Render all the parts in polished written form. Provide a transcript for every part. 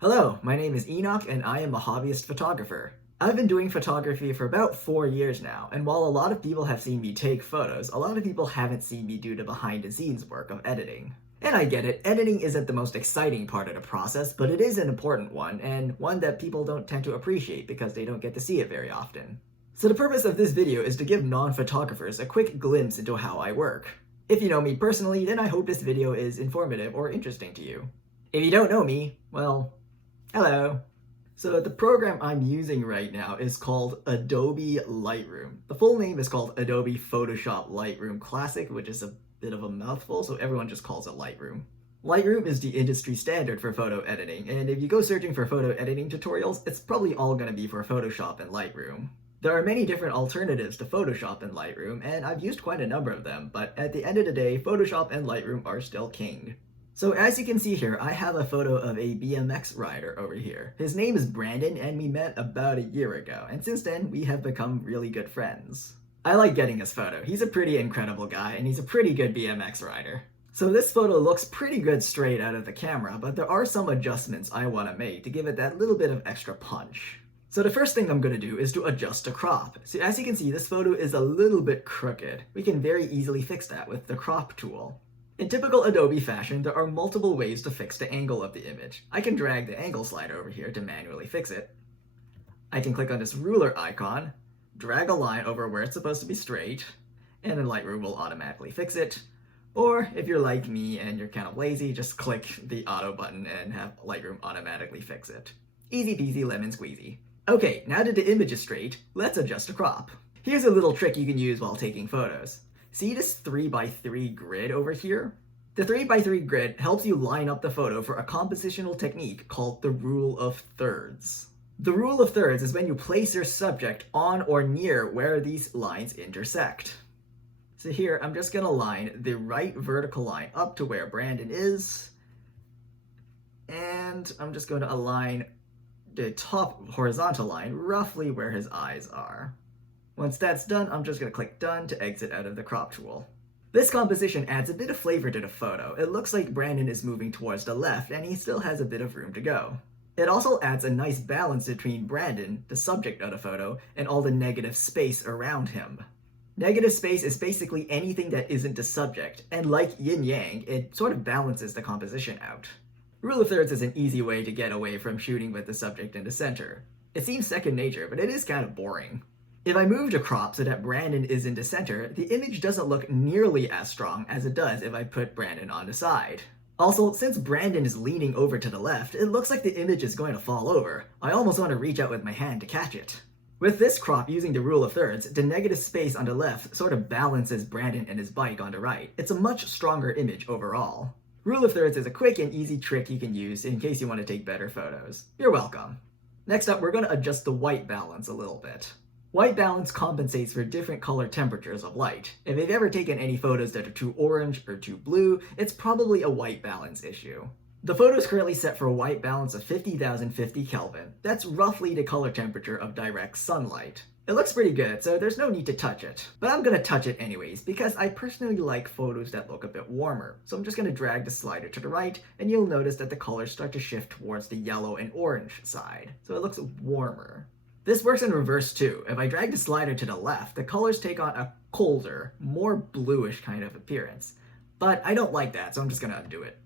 Hello, my name is Enoch and I am a hobbyist photographer. I've been doing photography for about 4 years now, and while a lot of people have seen me take photos, a lot of people haven't seen me do the behind the scenes work of editing. And I get it, editing isn't the most exciting part of the process, but it is an important one, and one that people don't tend to appreciate because they don't get to see it very often. So the purpose of this video is to give non-photographers a quick glimpse into how I work. If you know me personally, then I hope this video is informative or interesting to you. If you don't know me, well, hello. So the program I'm using right now is called Adobe Lightroom. The full name is called Adobe Photoshop Lightroom Classic, which is a bit of a mouthful, so everyone just calls it Lightroom. Lightroom is the industry standard for photo editing, and if you go searching for photo editing tutorials, it's probably all going to be for Photoshop and Lightroom. There are many different alternatives to Photoshop and Lightroom, and I've used quite a number of them, but at the end of the day, Photoshop and Lightroom are still king. So as you can see here, I have a photo of a BMX rider over here. His name is Brandon and we met about a year ago, and since then we have become really good friends. I like getting his photo. He's a pretty incredible guy and he's a pretty good BMX rider. So this photo looks pretty good straight out of the camera, but there are some adjustments I want to make to give it that little bit of extra punch. So the first thing I'm going to do is to adjust the crop. So as you can see, this photo is a little bit crooked. We can very easily fix that with the crop tool. In typical Adobe fashion, there are multiple ways to fix the angle of the image. I can drag the angle slider over here to manually fix it. I can click on this ruler icon, drag a line over where it's supposed to be straight, and then Lightroom will automatically fix it. Or if you're like me and you're kind of lazy, just click the auto button and have Lightroom automatically fix it. Easy peasy lemon squeezy. Okay, now that the image is straight, let's adjust the crop. Here's a little trick you can use while taking photos. See this 3x3 grid over here? The 3x3 grid helps you line up the photo for a compositional technique called the rule of thirds. The rule of thirds is when you place your subject on or near where these lines intersect. So here, I'm just going to line the right vertical line up to where Brandon is, and I'm just going to align the top horizontal line roughly where his eyes are. Once that's done, I'm just going to click Done to exit out of the crop tool. This composition adds a bit of flavor to the photo. It looks like Brandon is moving towards the left and he still has a bit of room to go. It also adds a nice balance between Brandon, the subject of the photo, and all the negative space around him. Negative space is basically anything that isn't the subject, and like yin-yang, it sort of balances the composition out. Rule of thirds is an easy way to get away from shooting with the subject in the center. It seems second nature, but it is kind of boring. If I move the crop so that Brandon is in the center, the image doesn't look nearly as strong as it does if I put Brandon on the side. Also, since Brandon is leaning over to the left, it looks like the image is going to fall over. I almost want to reach out with my hand to catch it. With this crop using the rule of thirds, the negative space on the left sort of balances Brandon and his bike on the right. It's a much stronger image overall. Rule of thirds is a quick and easy trick you can use in case you want to take better photos. You're welcome. Next up, we're going to adjust the white balance a little bit. White balance compensates for different color temperatures of light. If you've ever taken any photos that are too orange or too blue, it's probably a white balance issue. The photo is currently set for a white balance of 50,050 Kelvin. That's roughly the color temperature of direct sunlight. It looks pretty good, so there's no need to touch it. But I'm gonna touch it anyways, because I personally like photos that look a bit warmer. So I'm just gonna drag the slider to the right, and you'll notice that the colors start to shift towards the yellow and orange side. So it looks warmer. This works in reverse too. If I drag the slider to the left, the colors take on a colder, more bluish kind of appearance. But I don't like that, so I'm just gonna undo it.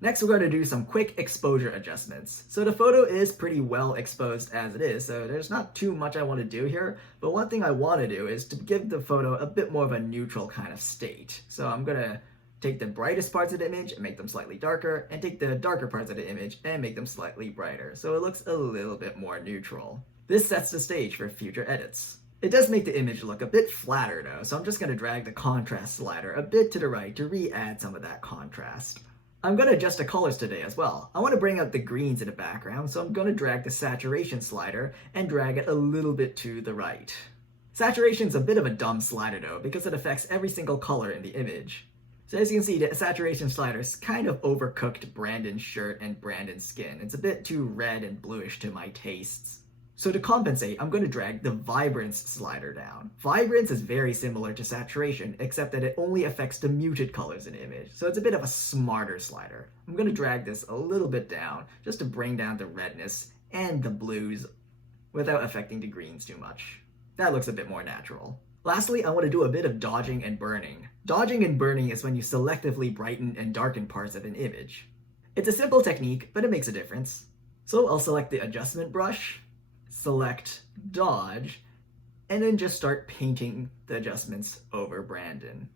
Next, we're going to do some quick exposure adjustments. So the photo is pretty well exposed as it is, so there's not too much I want to do here, but one thing I want to do is to give the photo a bit more of a neutral kind of state. So I'm going to take the brightest parts of the image and make them slightly darker, and take the darker parts of the image and make them slightly brighter, so it looks a little bit more neutral. This sets the stage for future edits. It does make the image look a bit flatter though, so I'm just going to drag the contrast slider a bit to the right to re-add some of that contrast. I'm going to adjust the colors today as well. I want to bring out the greens in the background, so I'm going to drag the saturation slider and drag it a little bit to the right. Saturation's a bit of a dumb slider though, because it affects every single color in the image. So as you can see, the saturation slider is kind of overcooked Brandon's shirt and Brandon's skin. It's a bit too red and bluish to my tastes. So to compensate, I'm going to drag the Vibrance slider down. Vibrance is very similar to saturation, except that it only affects the muted colors in the image, so it's a bit of a smarter slider. I'm going to drag this a little bit down, just to bring down the redness and the blues without affecting the greens too much. That looks a bit more natural. Lastly, I want to do a bit of dodging and burning. Dodging and burning is when you selectively brighten and darken parts of an image. It's a simple technique, but it makes a difference. So I'll select the adjustment brush, select dodge, and then just start painting the adjustments over Brandon.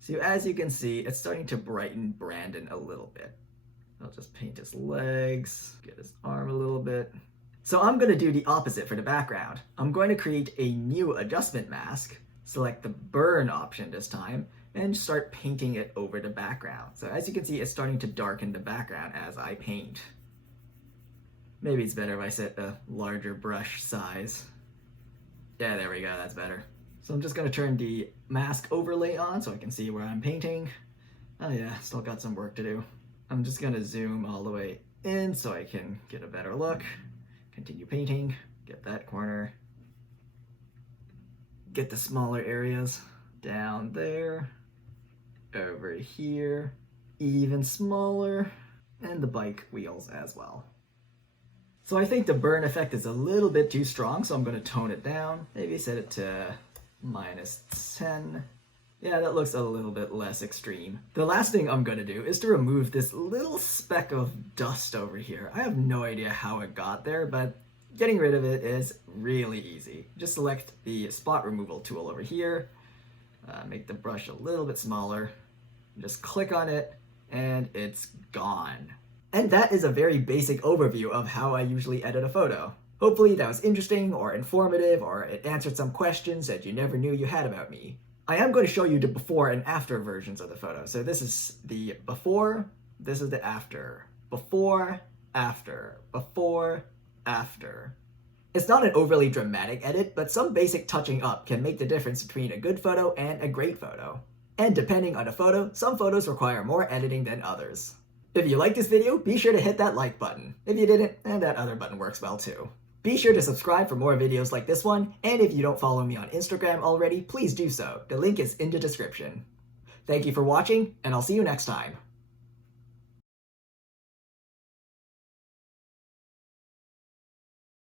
So as you can see, it's starting to brighten Brandon a little bit. I'll just paint his legs, get his arm a little bit. So I'm going to do the opposite for the background. I'm going to create a new adjustment mask, select the burn option this time, and start painting it over the background. So as you can see, it's starting to darken the background as I paint. Maybe it's better if I set a larger brush size. Yeah, there we go, that's better. So I'm just going to turn the mask overlay on so I can see where I'm painting. Oh yeah, still got some work to do. I'm just going to zoom all the way in so I can get a better look. Continue painting, get that corner. Get the smaller areas down there, over here, even smaller, and the bike wheels as well. So I think the burn effect is a little bit too strong, so I'm going to tone it down. Maybe set it to -10. Yeah, that looks a little bit less extreme. The last thing I'm going to do is to remove this little speck of dust over here. I have no idea how it got there, but getting rid of it is really easy. Just select the spot removal tool over here, make the brush a little bit smaller, just click on it, and it's gone. And that is a very basic overview of how I usually edit a photo. Hopefully that was interesting or informative, or it answered some questions that you never knew you had about me. I am going to show you the before and after versions of the photo. So this is the before, this is the after. Before, after, before, after. It's not an overly dramatic edit, but some basic touching up can make the difference between a good photo and a great photo. And depending on the photo, some photos require more editing than others. If you like this video, be sure to hit that like button. If you didn't, that other button works well too. Be sure to subscribe for more videos like this one, and if you don't follow me on Instagram already, please do so. The link is in the description. Thank you for watching, and I'll see you next time.